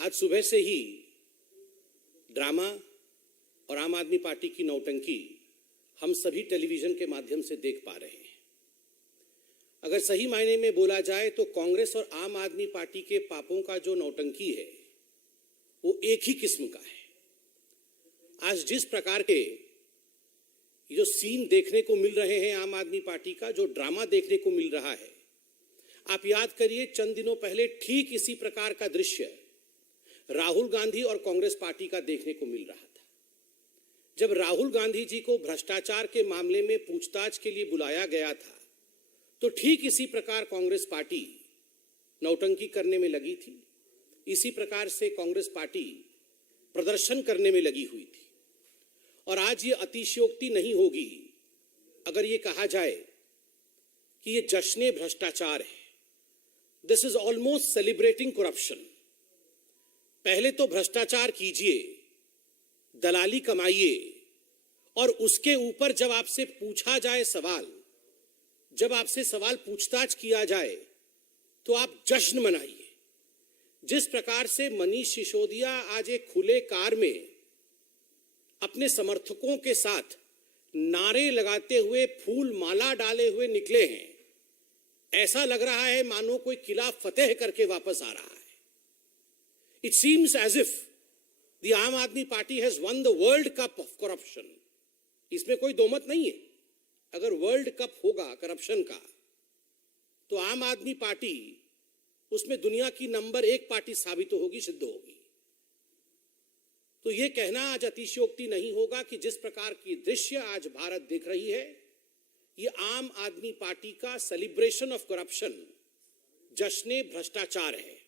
आज सुबह से ही ड्रामा और आम आदमी पार्टी की नौटंकी हम सभी टेलीविजन के माध्यम से देख पा रहे हैं। अगर सही मायने में बोला जाए तो कांग्रेस और आम आदमी पार्टी के पापों का जो नौटंकी है वो एक ही किस्म का है। आज जिस प्रकार के जो सीन देखने को मिल रहे हैं आम आदमी पार्टी का, जो ड्रामा देखने को मिल रहा है, आप याद करिए चंद दिनों पहले ठीक इसी प्रकार का दृश्य राहुल गांधी और कांग्रेस पार्टी का देखने को मिल रहा था। जब राहुल गांधी जी को भ्रष्टाचार के मामले में पूछताछ के लिए बुलाया गया था तो ठीक इसी प्रकार कांग्रेस पार्टी नौटंकी करने में लगी थी। इसी प्रकार से कांग्रेस पार्टी प्रदर्शन करने में लगी हुई थी। और आज ये अतिशयोक्ति नहीं होगी अगर ये कहा जाए कि ये जश्न भ्रष्टाचार है। This is almost celebrating corruption. पहले तो भ्रष्टाचार कीजिए, दलाली कमाइए, और उसके ऊपर जब आपसे पूछा जाए सवाल, जब आपसे सवाल पूछताछ किया जाए तो आप जश्न मनाइए। जिस प्रकार से मनीष सिसोदिया आज एक खुले कार में अपने समर्थकों के साथ नारे लगाते हुए, फूल माला डाले हुए निकले हैं, ऐसा लग रहा है मानो कोई किला फतेह करके वापस आ रहा है। It seems as if the आम Aadmi party has won the world cup of corruption. इसमें कोई दो मत नहीं है। अगर वर्ल्ड कप होगा करप्शन का तो आम आदमी पार्टी उसमें दुनिया की नंबर 1 पार्टी साबित होगी, सिद्ध होगी। तो यह कहना आज अतिशयोक्ति नहीं होगा कि जिस प्रकार की दृश्य आज भारत देख रही है, यह आम आदमी पार्टी का सेलिब्रेशन ऑफ करप्शन, जश्न भ्रष्टाचार है।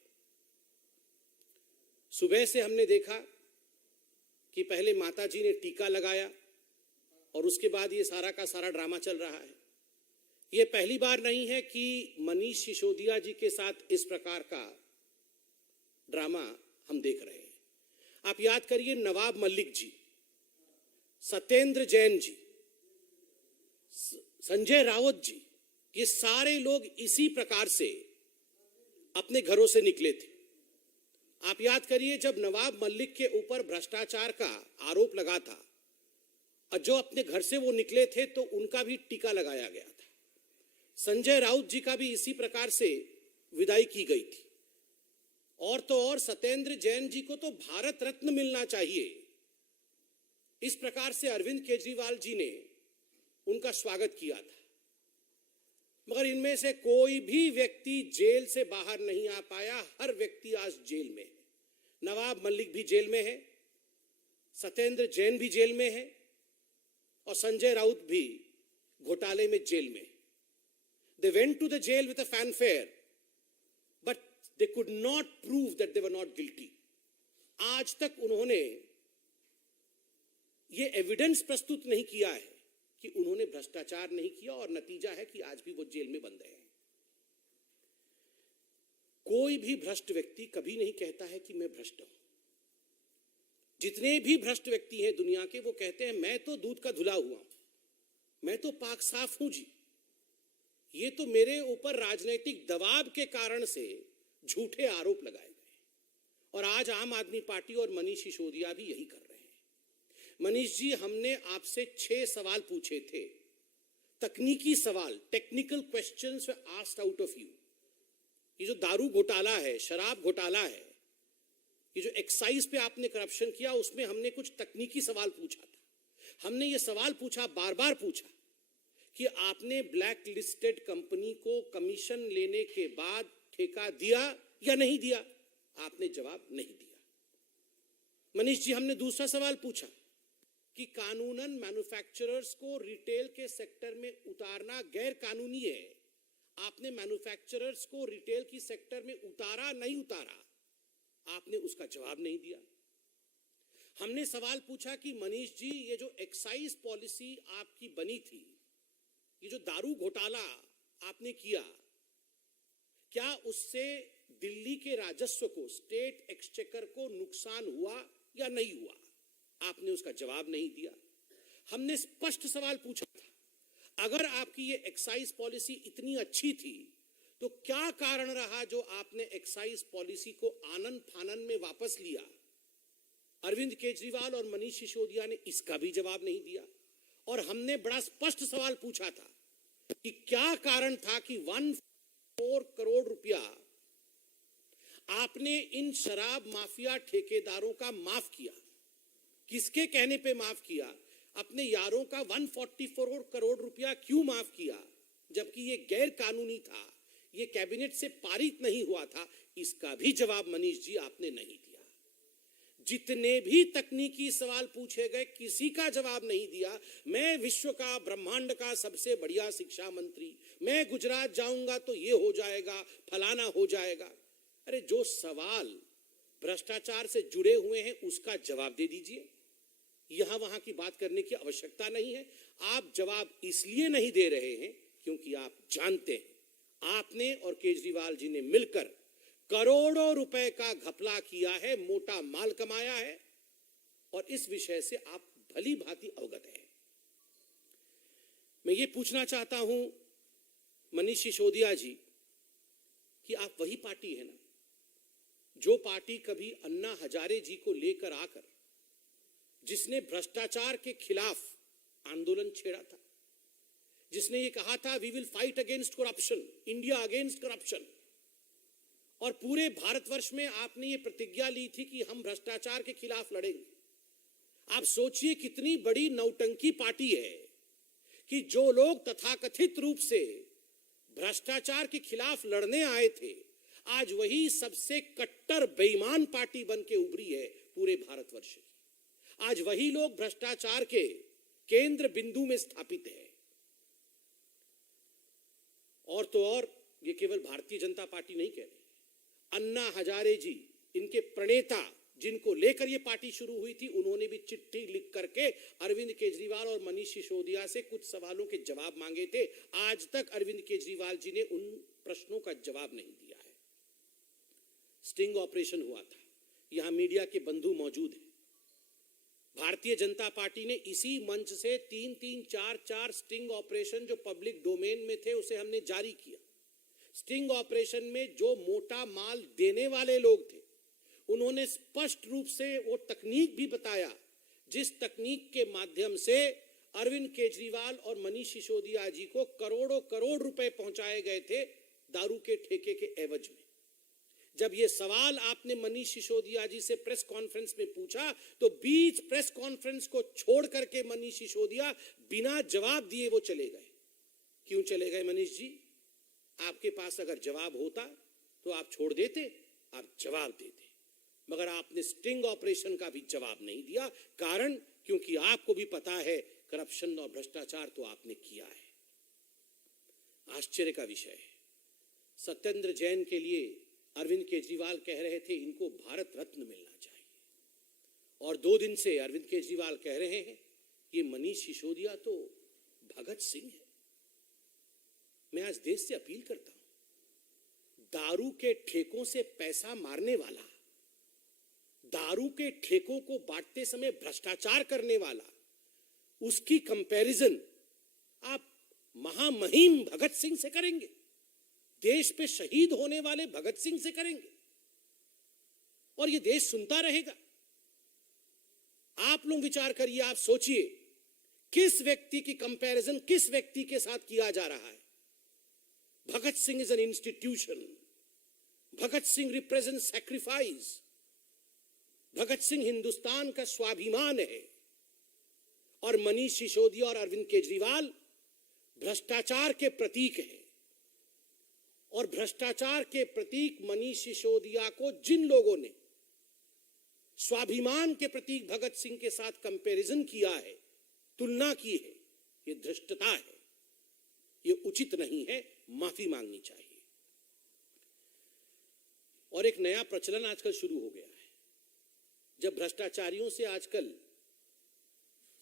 सुबह से हमने देखा कि पहले माताजी ने टीका लगाया और उसके बाद ये सारा का सारा ड्रामा चल रहा है। ये पहली बार नहीं है कि मनीष सिसोदिया जी के साथ इस प्रकार का ड्रामा हम देख रहे हैं। आप याद करिए नवाब मलिक जी, सत्येंद्र जैन जी, संजय राउत जी, ये सारे लोग इसी प्रकार से अपने घरों से निकले थे। आप याद करिए जब नवाब मलिक के ऊपर भ्रष्टाचार का आरोप लगा था और जो अपने घर से वो निकले थे तो उनका भी टीका लगाया गया था। संजय राउत जी का भी इसी प्रकार से विदाई की गई थी। और तो और सत्येंद्र जैन जी को तो भारत रत्न मिलना चाहिए। इस प्रकार से अरविंद केजरीवाल जी ने उनका स्वागत किया था। मगर इनमें से कोई भी व्यक्ति जेल से बाहर नहीं आ पाया। हर व्यक्ति आज जेल में है। नवाब मलिक भी जेल में है, सत्येंद्र जैन भी जेल में है और संजय राउत भी घोटाले में जेल में है। They went to the jail with a fanfare, but they could not prove that they were not guilty. आज तक उन्होंने ये एविडेंस प्रस्तुत नहीं किया है कि उन्होंने भ्रष्टाचार नहीं किया, और नतीजा है कि आज भी वो जेल में बंद है। कोई भी भ्रष्ट व्यक्ति कभी नहीं कहता है कि मैं भ्रष्ट हूं। जितने भी भ्रष्ट व्यक्ति हैं दुनिया के, वो कहते हैं मैं तो दूध का धुला हुआ हूं, मैं तो पाक साफ हूं जी, ये तो मेरे ऊपर राजनीतिक दबाव के कारण से झूठे आरोप लगाए गए। और आज आम आदमी पार्टी और मनीष सिसोदिया भी यही कर रहे हैं। मनीष जी, हमने आपसे 6 सवाल पूछे थे, तकनीकी सवाल, technical questions were asked out of you. ये जो दारू घोटाला है, शराब घोटाला है, ये जो एक्साइज पे आपने करप्शन किया, उसमें हमने कुछ तकनीकी सवाल पूछा था। हमने ये सवाल पूछा, बार बार पूछा, कि आपने ब्लैक लिस्टेड कंपनी को कमीशन लेने के बाद ठेका दिया या नहीं दिया। आपने जवाब नहीं दिया। मनीष जी, हमने दूसरा सवाल पूछा कि कानूनन मैन्युफैक्चरर्स को रिटेल के सेक्टर में उतारना गैर कानूनी है। आपने मैन्युफैक्चरर्स को रिटेल की सेक्टर में उतारा नहीं उतारा, आपने उसका जवाब नहीं दिया। हमने सवाल पूछा कि मनीष जी, ये जो एक्साइज पॉलिसी आपकी बनी थी, ये जो दारू घोटाला आपने किया, क्या उससे दिल्ली के राजस्व को, स्टेट एक्सचेकर को नुकसान हुआ या नहीं हुआ? आपने उसका जवाब नहीं दिया। हमने स्पष्ट सवाल पूछा था, अगर आपकी ये एक्साइज पॉलिसी इतनी अच्छी थी तो क्या कारण रहा जो आपने एक्साइज पॉलिसी को आनन फानन में वापस लिया? अरविंद केजरीवाल और मनीष सिसोदिया ने इसका भी जवाब नहीं दिया। और हमने बड़ा स्पष्ट सवाल पूछा था कि क्या कारण था कि 1.4 करोड़ रुपया आपने इन शराब माफिया ठेकेदारों का माफ किया। किसके कहने पे माफ किया? अपने यारों का 144 करोड़ रुपया क्यों माफ किया, जबकि ये गैर कानूनी था, ये कैबिनेट से पारित नहीं हुआ था? इसका भी जवाब मनीष जी आपने नहीं दिया। जितने भी तकनीकी सवाल पूछे गए किसी का जवाब नहीं दिया। मैं विश्व का, ब्रह्मांड का सबसे बढ़िया शिक्षा मंत्री, मैं गुजरात जाऊंगा तो ये हो जाएगा, फलाना हो जाएगा। अरे जो सवाल भ्रष्टाचार से जुड़े हुए हैं उसका जवाब दे दीजिए। यहां वहां की बात करने की आवश्यकता नहीं है। आप जवाब इसलिए नहीं दे रहे हैं क्योंकि आप जानते हैं आपने और केजरीवाल जी ने मिलकर करोड़ों रुपए का घपला किया है, मोटा माल कमाया है, और इस विषय से आप भली भांति अवगत हैं। मैं ये पूछना चाहता हूं मनीष सिसोदिया जी कि आप वही पार्टी है ना जो पार्टी कभी अन्ना हजारे जी को लेकर आकर जिसने भ्रष्टाचार के खिलाफ आंदोलन छेड़ा था, जिसने ये कहा था we will fight against corruption, India against corruption, और पूरे भारतवर्ष में आपने ये प्रतिज्ञा ली थी कि हम भ्रष्टाचार के खिलाफ लड़ेंगे। आप सोचिए कितनी बड़ी नौटंकी पार्टी है कि जो लोग तथाकथित रूप से भ्रष्टाचार के खिलाफ लड़ने आए थे, आज वही सबसे कट्टर बेईमान पार्टी बन के उभरी है पूरे भारतवर्ष की। आज वही लोग भ्रष्टाचार के केंद्र बिंदु में स्थापित है। और तो और ये केवल भारतीय जनता पार्टी नहीं कह रही, अन्ना हजारे जी, इनके प्रणेता जिनको लेकर ये पार्टी शुरू हुई थी, उन्होंने भी चिट्ठी लिख करके अरविंद केजरीवाल और मनीष सिसोदिया से कुछ सवालों के जवाब मांगे थे। आज तक अरविंद केजरीवाल जी ने उन प्रश्नों का जवाब नहीं दिया है। स्टिंग ऑपरेशन हुआ था, यहां मीडिया के बंधु मौजूद हैं। भारतीय जनता पार्टी ने इसी मंच से 3-3, 4-4 स्टिंग ऑपरेशन जो पब्लिक डोमेन में थे उसे हमने जारी किया। स्टिंग ऑपरेशन में जो मोटा माल देने वाले लोग थे उन्होंने स्पष्ट रूप से वो तकनीक भी बताया जिस तकनीक के माध्यम से अरविंद केजरीवाल और मनीष सिसोदिया जी को करोड़ों करोड़ रुपए पहुंचाए गए थे दारू के ठेके के एवज में। जब ये सवाल आपने मनीष सिसोदिया जी से प्रेस कॉन्फ्रेंस में पूछा तो बीच प्रेस कॉन्फ्रेंस को छोड़ करके मनीष सिसोदिया बिना जवाब दिए वो चले गए। क्यों चले गए मनीष जी? आपके पास अगर जवाब होता तो आप छोड़ देते, आप जवाब देते, मगर आपने स्टिंग ऑपरेशन का भी जवाब नहीं दिया। कारण क्योंकि आपको भी पता है करप्शन और भ्रष्टाचार तो आपने किया है। आश्चर्य का विषय है, सत्येंद्र जैन के लिए अरविंद केजरीवाल कह रहे थे इनको भारत रत्न मिलना चाहिए, और 2 दिन से अरविंद केजरीवाल कह रहे हैं कि मनीष सिसोदिया तो भगत सिंह है। मैं आज देश से अपील करता हूं, दारू के ठेकों से पैसा मारने वाला, दारू के ठेकों को बांटते समय भ्रष्टाचार करने वाला, उसकी कंपैरिजन आप महामहिम भगत सिंह से करेंगे? देश पे शहीद होने वाले भगत सिंह से करेंगे? और ये देश सुनता रहेगा? आप लोग विचार करिए, आप सोचिए किस व्यक्ति की कंपैरिजन किस व्यक्ति के साथ किया जा रहा है। Bhagat Singh is an institution, Bhagat Singh represent sacrifice, Bhagat Singh Hindustan का स्वाभिमान है, और मनीष सिसोदिया और अरविंद केजरीवाल भ्रष्टाचार के प्रतीक हैं। और भ्रष्टाचार के प्रतीक मनीष सिसोदिया को जिन लोगों ने स्वाभिमान के प्रतीक भगत सिंह के साथ कंपैरिजन किया है, तुलना की है, ये धृष्टता है, ये उचित नहीं है, माफी मांगनी चाहिए। और एक नया प्रचलन आजकल शुरू हो गया है, जब भ्रष्टाचारियों से आजकल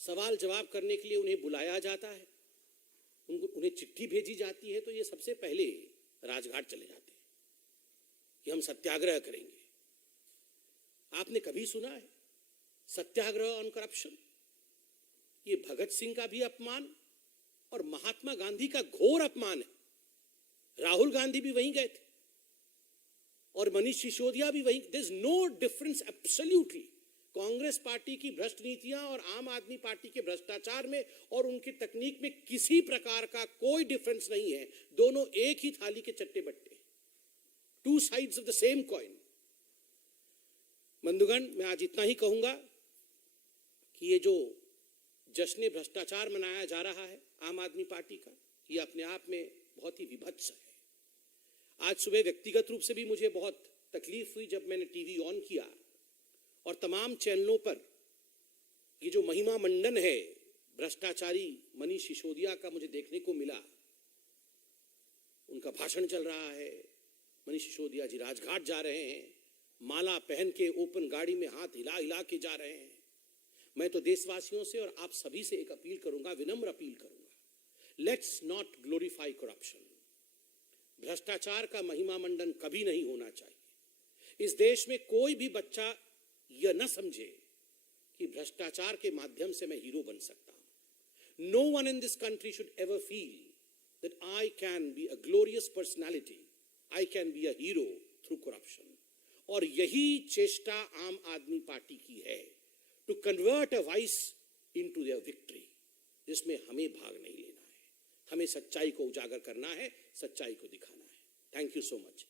सवाल जवाब करने के लिए उन्हें बुलाया जाता है, उन्हें चिट्ठी भेजी जाती है, तो ये सबसे पहले राजघाट चले जाते हैं कि हम सत्याग्रह करेंगे। आपने कभी सुना है सत्याग्रह ऑन करप्शन? ये भगत सिंह का भी अपमान और महात्मा गांधी का घोर अपमान है। राहुल गांधी भी वहीं गए थे और मनीष सिसोदिया भी वहीं। There is no difference absolutely. Congress party की भ्रष्ट नीतियां और आम आदमी पार्टी के भ्रष्टाचार में और उनकी तकनीक में किसी प्रकार का कोई डिफरेंस नहीं है। दोनों एक ही थाली के चट्टे बट्टे, two sides of the same coin. बंधुगण, मैं आज इतना ही कहूंगा कि ये जो जश्न भ्रष्टाचार मनाया जा रहा है आम आदमी पार्टी का, ये अपने आप में बहुत ही विभत्स है। आज सुबह व्यक्तिगत रूप से भी मुझे बहुत तकलीफ हुई जब मैंने टीवी ऑन किया और तमाम चैनलों पर ये जो महिमा मंडन है भ्रष्टाचारी मनीष सिसोदिया का मुझे देखने को मिला। उनका भाषण चल रहा है, मनीष सिसोदिया जी राजघाट जा रहे हैं, माला पहन के ओपन गाड़ी में हाथ हिला हिला के जा रहे हैं। मैं तो देशवासियों से और आप सभी से एक अपील करूंगा, विनम्र अपील करूंगा, लेट्स नॉट ग्लोरीफाई करप्शन। भ्रष्टाचार का महिमा मंडन कभी नहीं होना चाहिए। इस देश में कोई भी बच्चा यह न समझे कि भ्रष्टाचार के माध्यम से मैं हीरो बन सकता हूं। No one in this country should ever feel that I can be a glorious personality, I can be a hero through corruption. और यही चेष्टा आम आदमी पार्टी की है, to convert a voice into their victory, जिसमें हमें भाग नहीं लेना है। हमें सच्चाई को उजागर करना है, सच्चाई को दिखाना है। Thank you so much.